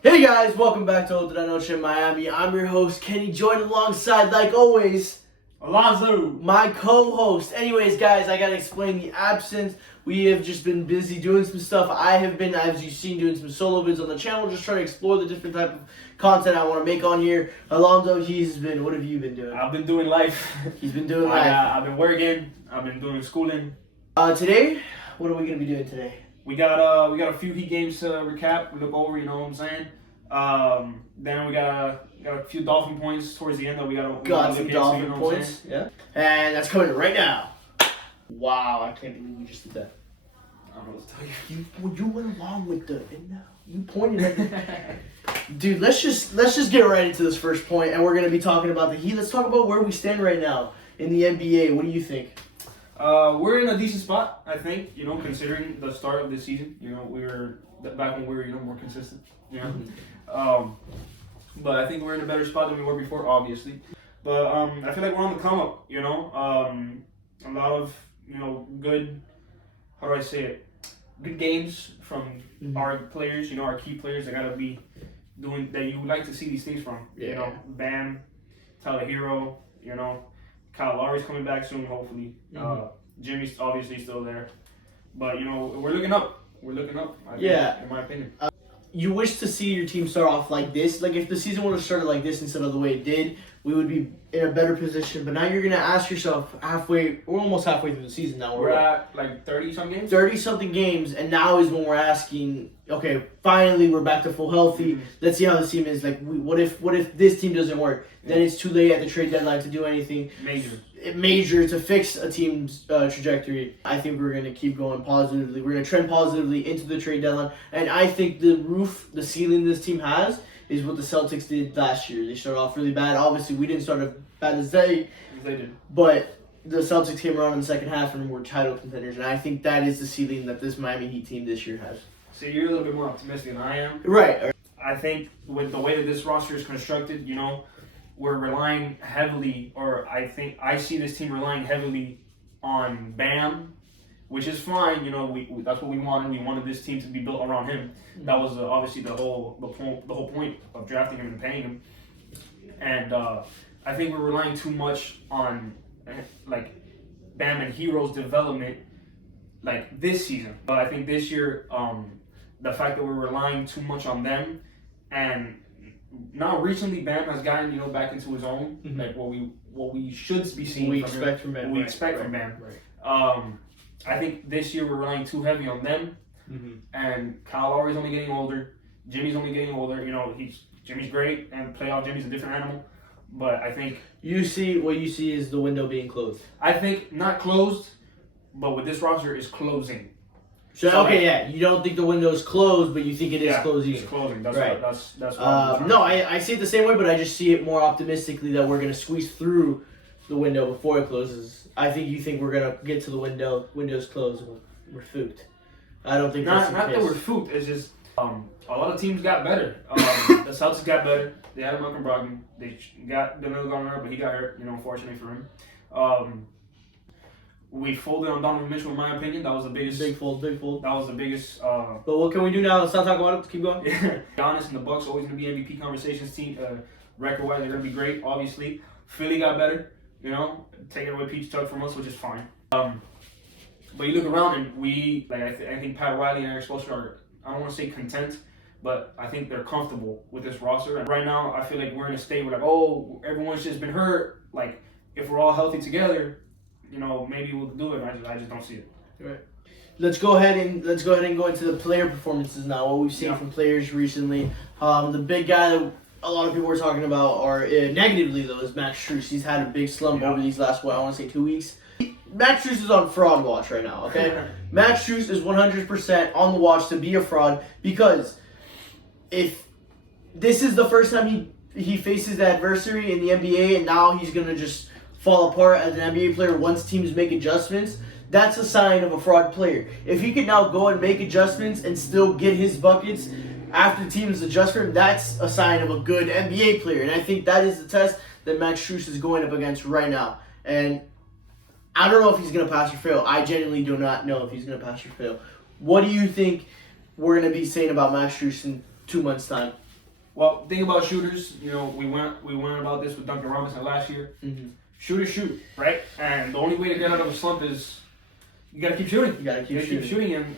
Hey guys, welcome back to Otra, Noche in Miami. I'm your host, Kenny, joined alongside, like always, Alonzo, my co-host. Anyways, guys, I gotta explain the absence. We have just been busy doing some stuff. I have been, as you've seen, doing some solo vids on the channel, just trying to explore the different type of content I want to make on here. Alonzo, what have you been doing? I've been doing life. He's been doing life. I've been working. I've been doing schooling. Today, what are we gonna be doing today? We got a few Heat games to recap. We look over. You know what I'm saying. Then we got a few Dolphin points towards the end that we got some Dolphin points. Yeah. And that's coming right now. Wow, I can't believe we just did that. I don't know what to tell you. You went along with the you pointed at the dude. Let's just get right into this first point, and we're gonna be talking about the Heat. Let's talk about where we stand right now in the NBA. What do you think? We're in a decent spot, I think. You know, considering the start of the season. You know, we were back when we were more consistent. You know, but I think we're in a better spot than we were before, obviously. But I feel like we're on the come up. You know, a lot of good. How do I say it? Good games from our players. You know, our key players. They gotta be doing that. You would like to see these things from. Yeah. You know, Bam, Tyler Hero. You know, Kyle Lowry's coming back soon, hopefully. Jimmy's obviously still there, but you know, we're looking up. We're looking up. I think, in my opinion. You wish to see your team start off like this. Like if the season would have started like this instead of the way it did, we would be in a better position. But now you're gonna ask yourself we're almost halfway through the season now. We're at like 30-some games. 30-something games, and now is when we're asking. Okay, finally we're back to full healthy. Let's see how this team is. Like, what if this team doesn't work? Then it's too late at the trade deadline to do anything major to fix a team's trajectory. I think we're going to keep going positively. We're going to trend positively into the trade deadline. And I think the ceiling this team has is what the Celtics did last year. They started off really bad. Obviously, we didn't start as bad as they did. But the Celtics came around in the second half and were title contenders. And I think that is the ceiling that this Miami Heat team this year has. So you're a little bit more optimistic than I am. Right. I think with the way that this roster is constructed, you know, we're relying heavily, or I see this team relying heavily on Bam, which is fine. You know, we that's what we wanted. We wanted this team to be built around him. That was obviously the whole point of drafting him and paying him. And I think we're relying too much on like Bam and Hero's development, like this season. But I think this year, the fact that we're relying too much on them, and now recently Bam has gotten back into his own, like what we should be seeing. We expect from Bam. What we expect from Bam. Right. I think this year we're relying too heavy on them, and Kyle Lowry's only getting older. Jimmy's only getting older. You know, Jimmy's great, and playoff Jimmy's a different animal. But I think what you see is the window being closed. I think not closed, but with this roster is closing. So okay, you don't think the window is closed, but you think it is closing. It's closing. That's right. That's No, I see it the same way, but I just see it more optimistically that we're gonna squeeze through the window before it closes. I think you think we're gonna get to the window. Window's closed. We're fooked. I don't think not that's the case. that we're fooked. It's just a lot of teams got better. The Celtics got better. They had Malcolm Brogdon. They got Danilo Gallinari, but he got hurt. You know, unfortunately for him. We folded on Donovan Mitchell, in my opinion. That was the biggest. Big fold. That was the biggest. But what can we do now? Let's not talk about it. Let's keep going. Giannis and the Bucks always going to be MVP conversations. Team record-wise, they're going to be great. Obviously, Philly got better. You know, taking away Peach Tuck from us, which is fine. But you look around and I think Pat Riley and Eric Spoelstra are, I don't want to say content, but I think they're comfortable with this roster. And right now, I feel like we're in a state where everyone's just been hurt. Like, if we're all healthy together, you know, maybe we'll do it. I just don't see it. Right. Let's go ahead and go into the player performances now. What we've seen from players recently. The big guy that a lot of people were talking about, or negatively though, is Max Strus. He's had a big slump over these last 2 weeks. Max Strus is on fraud watch right now. Okay, Max Strus is 100% on the watch to be a fraud, because if this is the first time he faces the adversary in the NBA, and now he's gonna just fall apart as an NBA player once teams make adjustments, that's a sign of a fraud player. If he can now go and make adjustments and still get his buckets after teams adjust for him, that's a sign of a good NBA player. And I think that is the test that Max Strus is going up against right now. And I don't know if he's going to pass or fail. I genuinely do not know if he's going to pass or fail. What do you think we're going to be saying about Max Strus in 2 months' time? Well, thing about shooters, you know, we went about this with Duncan Robinson last year. Mm-hmm. Shooters shoot, right? And the only way to get out of a slump is you gotta keep shooting. You gotta keep shooting, and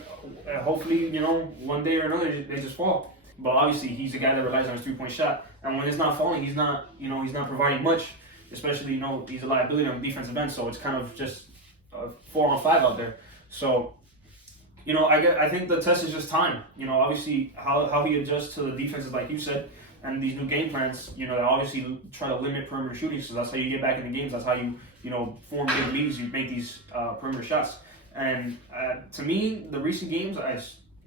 hopefully, you know, one day or another they just fall. But obviously, he's the guy that relies on his 3-point shot, and when it's not falling, he's not providing much. Especially, you know, he's a liability on the defensive end, so it's kind of just 4-on-5 out there. So, you know, I think the test is just time. You know, obviously how he adjusts to the defenses, like you said, and these new game plans. You know, that obviously try to limit perimeter shooting. So that's how you get back in the games. That's how you form big leads. You make these perimeter shots. And to me, the recent games,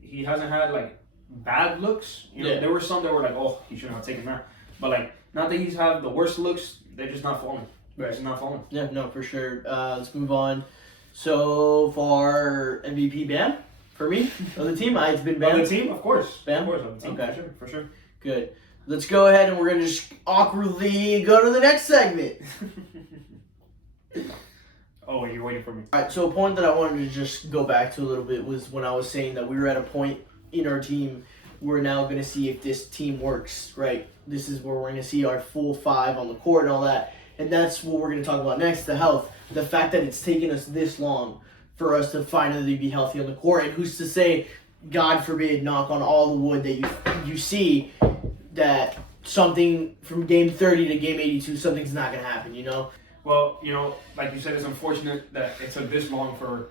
he hasn't had like bad looks. You know, there were some that were like, oh, he shouldn't have taken that. But like, not that he's had the worst looks. They're just not falling. They're just not falling. Yeah, no, for sure. Let's move on. So far, MVP Bam for me on the team. It's been Bam. On the team, of course. Bam. Of course, on the team. Okay, For sure. Good. Let's go ahead and we're gonna just awkwardly go to the next segment. Oh, you're waiting for me. All right. So a point that I wanted to just go back to a little bit was when I was saying that we were at a point in our team. We're now gonna see if this team works. Right. This is where we're gonna see our full 5 on the court and all that. And that's what we're going to talk about next, the health. The fact that it's taken us this long for us to finally be healthy on the court. And who's to say, God forbid, knock on all the wood, that you see that something from game 30 to game 82, something's not going to happen, you know? Well, you know, like you said, it's unfortunate that it took this long for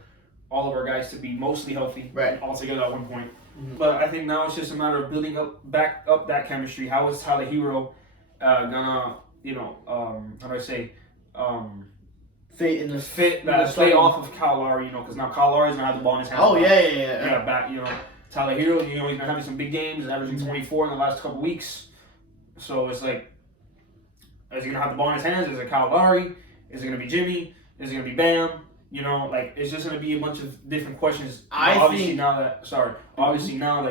all of our guys to be mostly healthy all together at one point. Mm-hmm. But I think now it's just a matter of building back up that chemistry. How is Tyler Hero gonna... You know, how do I say, play off of Kyle Lowry, you know, because now Kyle Lowry's gonna have the ball in his hands. Oh yeah. Back, you know, Tyler Hero, you know, he's been having some big games, averaging 24 in the last couple weeks. So it's like, is he gonna have the ball in his hands? Is it Kyle Lowry? Is it gonna be Jimmy? Is it gonna be Bam? You know, like it's just gonna be a bunch of different questions. Obviously now that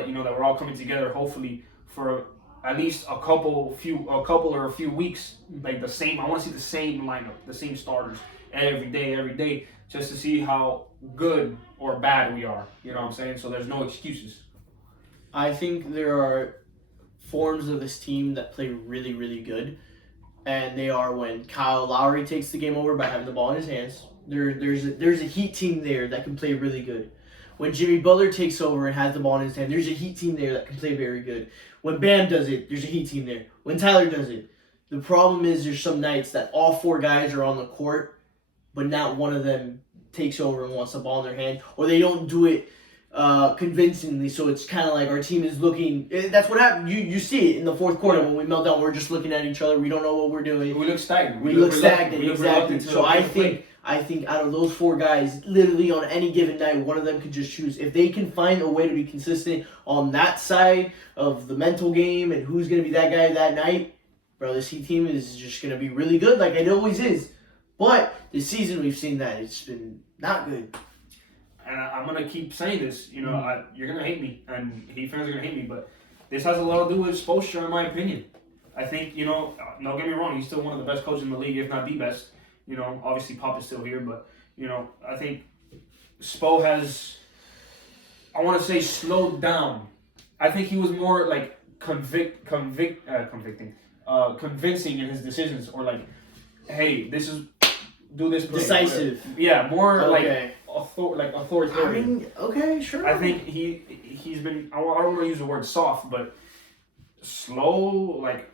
you know that we're all coming together, hopefully for at least a couple or a few weeks, like the same. I want to see the same lineup, the same starters every day, just to see how good or bad we are. You know what I'm saying? So there's no excuses. I think there are forms of this team that play really, really good, and they are when Kyle Lowry takes the game over by having the ball in his hands. There's a Heat team there that can play really good. When Jimmy Butler takes over and has the ball in his hand, there's a Heat team there that can play very good. When Bam does it, there's a Heat team there. When Tyler does it, the problem is there's some nights that all 4 guys are on the court, but not one of them takes over and wants the ball in their hand, or they don't do it convincingly. So it's kind of like our team is looking. That's what happened. You see it in the fourth quarter when we melt down. We're just looking at each other. We don't know what we're doing. We look stagnant. We look stagnant. Exactly. So I think out of those 4 guys, literally on any given night, one of them could just choose. If they can find a way to be consistent on that side of the mental game and who's going to be that guy that night, bro, this Heat team is just going to be really good like it always is. But this season we've seen that it's been not good. And I'm going to keep saying this. You know, you're going to hate me, and Heat fans are going to hate me, but this has a lot to do with Spoelstra, in my opinion. I think, you know, don't get me wrong, he's still one of the best coaches in the league, if not the best. You know, obviously Pop is still here, but, you know, I think Spo has, I want to say, slowed down. I think he was more, like, convincing in his decisions, or, like, hey, this is, do this play. Decisive. Yeah, more, authoritative. I mean, okay, sure. I think he's been, I don't want to use the word soft, but slow, like,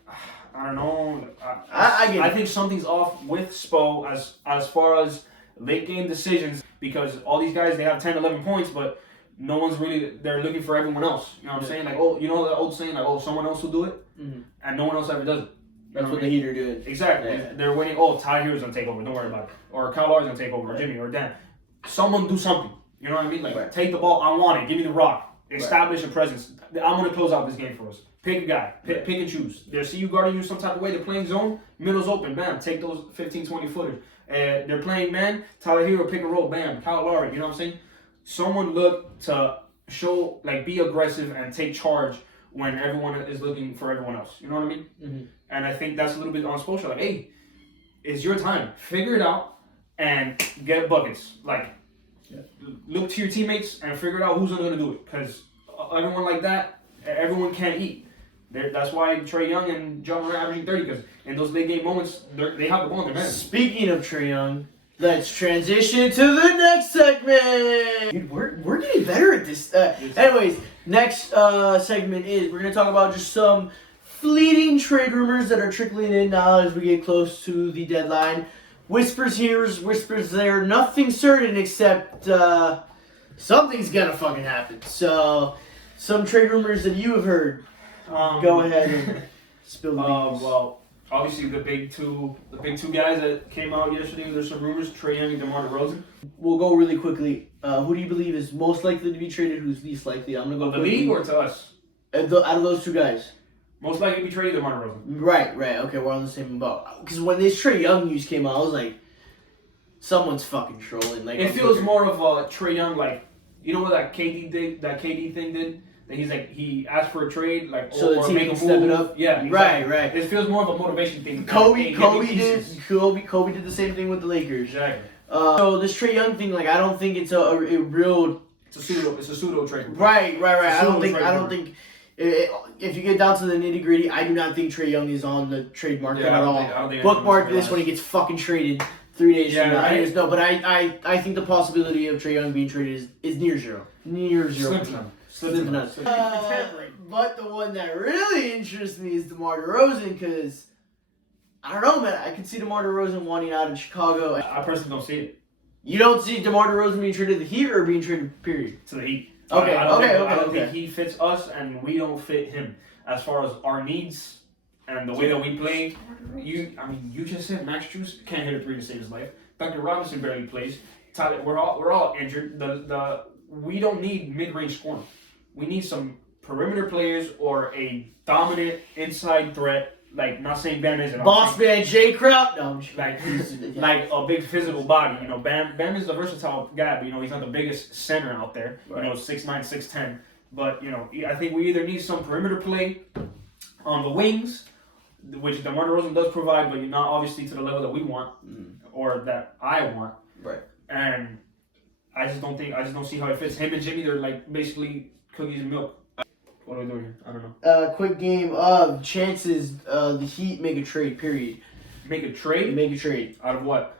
I don't know. I think something's off with Spo as far as late game decisions, because all these guys, they have 10, 11 points, but no one's really, they're looking for everyone else. You know what I'm saying? Like, oh, you know the old saying, like, oh, someone else will do it, and no one else ever does it. That's what the Heat are doing. Exactly. Yeah. They're waiting, oh, Ty Hero's going to take over, don't worry about it. Or Kyle Lowry's going to take over, or Jimmy, or Dan. Someone do something. You know what I mean? Like, take the ball, I want it, give me the rock. Establish a presence. I'm going to close out this game for us. Pick a guy. Pick and choose. They see you guarding you some type of way. They're playing zone. Middle's open. Bam. Take those 15, 20 footers. They're playing man. Tyler Hero, pick and roll. Bam. Kyle Lowry. You know what I'm saying? Someone look to show, like, be aggressive and take charge when everyone is looking for everyone else. You know what I mean? Mm-hmm. And I think that's a little bit on Spoelstra. Like, hey, it's your time. Figure it out and get buckets. Like, look to your teammates and figure out who's going to do it. Because everyone like that, everyone can't eat. That's why Trae Young and John are averaging 30, because in those late game moments, they have the ball in their hands. Speaking of Trae Young, let's transition to the next segment. Dude, we're getting better at this. Anyways, next segment is we're gonna talk about just some fleeting trade rumors that are trickling in now as we get close to the deadline. Whispers here, whispers there. Nothing certain except something's gonna fucking happen. So, some trade rumors that you have heard. Go ahead and spill the beans. Well, obviously the big two guys that came out yesterday. There's some rumors: Trae Young and DeMar DeRozan. We'll go really quickly. Who do you believe is most likely to be traded? Who's least likely? I'm gonna go. The league or to us? Out of those two guys. Most likely to be traded, DeMar DeRozan. Right. Okay, we're on the same boat. Because when this Trae Young news came out, I was like, someone's fucking trolling. Like, it feels more of a Trae Young, like, you know what that KD thing did? That he asked for a trade, like, so the team make can a step move. it up. Yeah, exactly. Right. It feels more of a motivation thing. Kobe did the same thing with the Lakers. Exactly. So this Trae Young thing, like, I don't think it's a real. It's a pseudo trade. Right. I don't think. If you get down to the nitty gritty, I do not think Trae Young is on the trade market at all. Bookmark this when he gets fucking traded 3 days from now. Right? No, but I think the possibility of Trae Young being traded is near zero. Near zero. Slim to none. But the one that really interests me is DeMar DeRozan, because I don't know, man. I could see DeMar DeRozan wanting out of Chicago. I personally don't see it. You don't see DeMar DeRozan being traded to the Heat or being traded, period? To the Heat. Okay. I don't think he fits us, and we don't fit him as far as our needs and the way that we play. You just said Max Strus can't hit a three to save his life. Duncan Robinson barely plays. Tyler, we're all injured. We don't need mid-range scoring. We need some perimeter players or a dominant inside threat. Like, not saying Bam isn't. Boss man Jay Kraut. No, like a big physical body. You know, Bam is a versatile guy, but he's not the biggest center out there. Right. 6'9", 6'10". But I think we either need some perimeter play on the wings, which DeMar DeRozan does provide, but not obviously to the level that we want or that I want. Right. And I just don't see how it fits. Him and Jimmy, they're like basically cookies and milk. What are we doing here? I don't know. Quick game of chances. The Heat make a trade. Period. Make a trade. Make a trade. Out of what?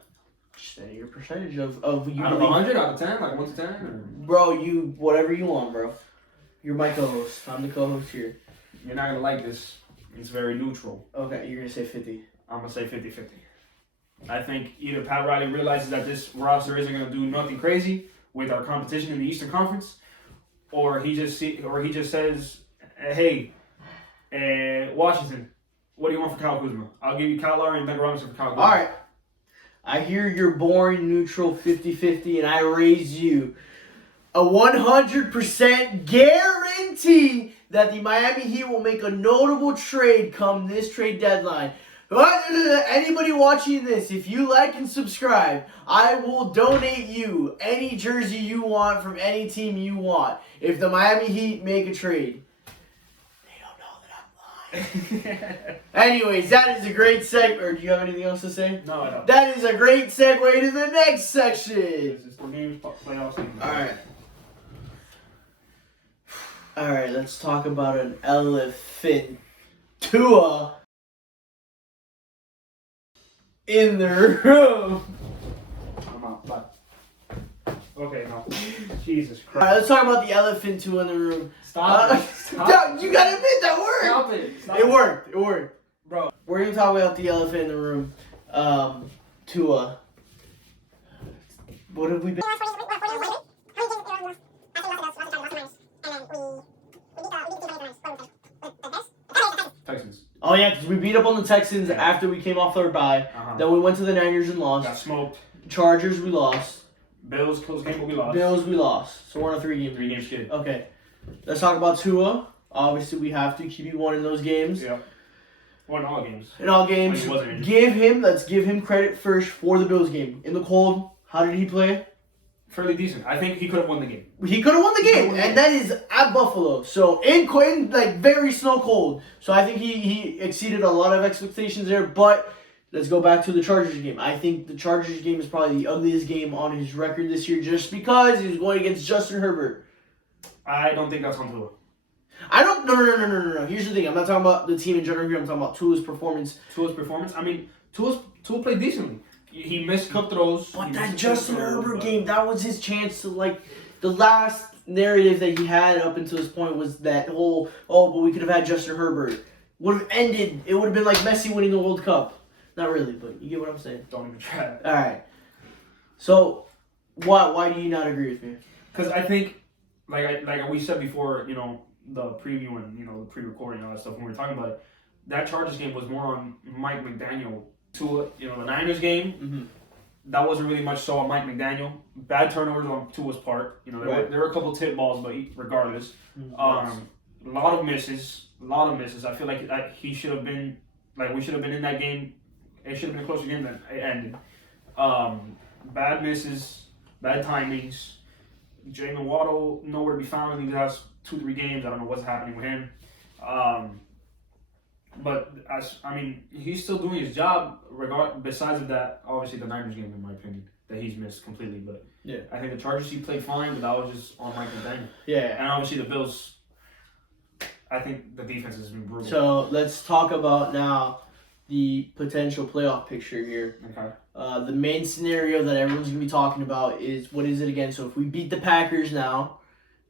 Say your percentage of you. Out of 100, out of 10, like 1 to 10. Or? Bro, you whatever you want, bro. You're my co-host. I'm the co-host here. You're not gonna like this. It's very neutral. Okay, you're gonna say 50. I'm gonna say 50-50. I think either Pat Riley realizes that this roster isn't gonna do nothing crazy with our competition in the Eastern Conference, or he just says, "Hey, Washington, what do you want for Kyle Kuzma? I'll give you Kyle Lowry and Duncan Robinson for Kyle Kuzma." All right. I hear you're boring, neutral, 50-50, and I raise you a 100% guarantee that the Miami Heat will make a notable trade come this trade deadline. Anybody watching this, if you like and subscribe, I will donate you any jersey you want from any team you want. If the Miami Heat make a trade. They don't know that I'm lying. Anyways, that is a great segue. Or do you have anything else to say? No, I don't. That is a great segue to the next section. All right, let's talk about an elephant. Tua in the room. I'm out. Bye. Okay, no. Jesus Christ. All right, let's talk about the elephant Tua in the room. Stop it. You gotta admit that worked. Stop it. It worked. It worked. Bro. We're gonna talk about the elephant in the room. Tua. What have we been? Texans. Oh yeah, because we beat up on the Texans after we came off our bye. Then we went to the Niners and lost. Got smoked. Chargers, we lost. Bills, close game, but we lost. Bills, we lost. So we're on a 3-game. 3-game skid. Okay. Let's talk about Tua. Obviously, we have to keep you one in those games. Yeah. Well, in all games. In all games. Let's give him credit first for the Bills game. In the cold, how did he play? Fairly decent. I think he could have won the game. He could have won the game, and that is at Buffalo. So in like very snow cold. So I think he exceeded a lot of expectations there. But let's go back to the Chargers game. I think the Chargers game is probably the ugliest game on his record this year, just because he was going against Justin Herbert. I don't think that's on Tua. I don't. No. Here's the thing. I'm not talking about the team in general here. I'm talking about Tua's performance. I mean, Tua played decently. He missed cut throws. But that Justin Herbert game, that was his chance to, like, the last narrative that he had up until this point was that whole, but we could have had Justin Herbert. Would have ended, it would have been like Messi winning the World Cup. Not really, but you get what I'm saying. Don't even try. All right. So, why do you not agree with me? Because I think, like we said before, the preview and, the pre-recording and all that stuff when we were talking about it, that Chargers game was more on Mike McDaniel to, the Niners game. Mm-hmm. That wasn't really much so on Mike McDaniel. Bad turnovers on Tua's part. There were a couple tip balls, but regardless. A lot of misses. I feel like he should have been, we should have been in that game. It should have been a closer game than it ended. Bad misses, bad timings. Jalen Waddle, nowhere to be found in these last 2-3 games. I don't know what's happening with him. But he's still doing his job. Besides of that, obviously the Niners game, in my opinion, that he's missed completely. But yeah, I think the Chargers he played fine, but that was just on Mike McDaniel. Yeah, and obviously the Bills. I think the defense has been brutal. So let's talk about now the potential playoff picture here. Okay. The main scenario that everyone's gonna be talking about is what is it again? So if we beat the Packers now,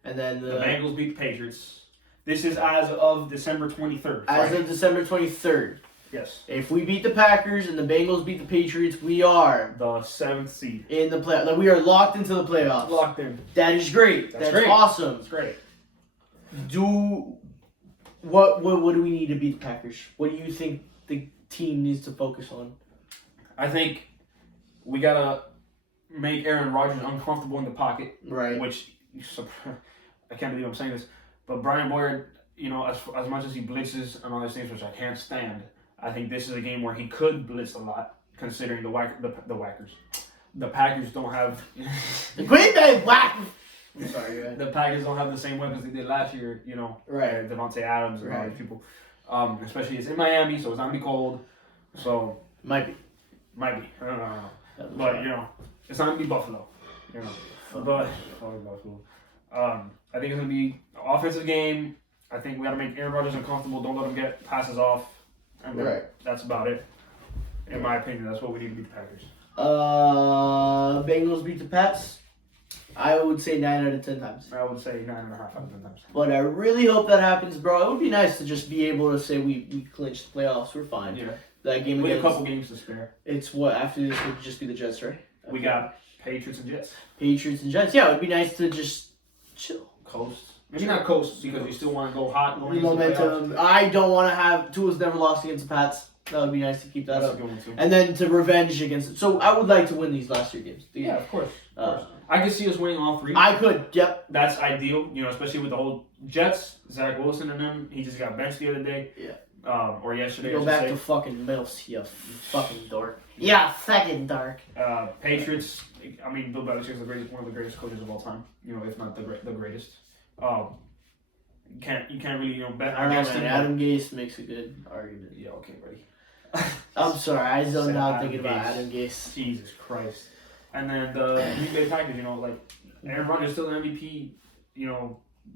and then the Bengals beat the Patriots. This is as of December 23rd. As of December 23rd. Yes. If we beat the Packers and the Bengals beat the Patriots, we are the 7th seed in the play. Like, we are locked into the playoffs. Locked in. That is great. That's great. Awesome. That's great. What do we need to beat the Packers? What do you think the team needs to focus on? I think we gotta make Aaron Rodgers uncomfortable in the pocket. Right. Which I can't believe I'm saying this, but Brian Boyd, as much as he blitzes and all these things, which I can't stand, I think this is a game where he could blitz a lot, considering the Whackers. The Packers don't have the Green Bay Whackers. I'm sorry, go ahead. The Packers don't have the same weapons they did last year. Right. Devontae Adams and all these people. Especially it's in Miami, so it's not gonna be cold. So might be. I don't know. But it's not gonna be Buffalo. But Buffalo. I think it's gonna be an offensive game. I think we gotta make Aaron Rodgers uncomfortable. Don't let him get passes off. And that's about it. In my opinion, that's what we need to beat the Packers. Bengals beat the Pats. I would say 9 out of 10 times. I would say 9.5 out of 10 times. But I really hope that happens, bro. It would be nice to just be able to say we clinched the playoffs. We're fine. Yeah. That game with against, a couple games to spare. It's what after this would just be the Jets, right? We got Patriots and Jets. Patriots and Jets. Yeah, it would be nice to just chill. Coast. Maybe not coast because you still want to go hot. The momentum. I don't want to have Tua's never lost against the Pats. That would be nice to keep that up. And then to revenge against it. So I would like to win these last 3 games. Yeah, of course. I could see us winning all 3. I could, yep. That's ideal, especially with the whole Jets, Zach Wilson and them. He just got benched the other day. Yeah. Or yesterday. Go back to fucking Mills, you fucking dork. Yeah, fucking dark. Patriots. I mean, Bill Belichick is one of the greatest coaches of all time. If not the greatest. You can't really bet against him. Adam Gase makes a good argument. Yeah. Okay, buddy. I'm sorry, I was not thinking about Gase. Adam Gase. Jesus Christ. And then the Green Bay Packers, Aaron Rodgers still an MVP,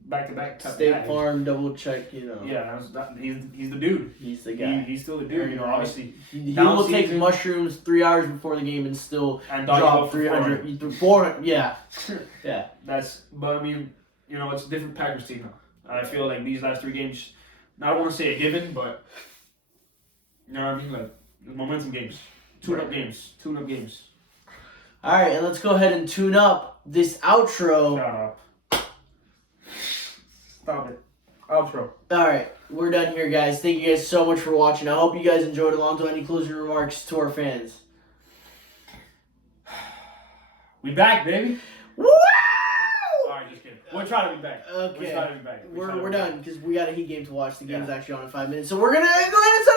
back-to-back. State Farm, double check, Yeah, he's the dude. He's the guy. He's still the dude, obviously. He will take mushrooms 3 hours before the game and still drop 300, 400, yeah. Yeah. But I mean, it's a different Packers team now. I feel like these last 3 games, I don't want to say a given, but, you know what I mean? Like, momentum games. Tune-up games. All right, and let's go ahead and tune up this outro. Shut up. Stop it. Outro. All right, we're done here, guys. Thank you guys so much for watching. I hope you guys enjoyed. Alonzo, any closing remarks to our fans? We back, baby. Woo! All right, just kidding. We're trying to be back. Okay. We're trying to be back. We're done because we got a Heat game to watch. The game's actually on in 5 minutes, so we're gonna go ahead and start.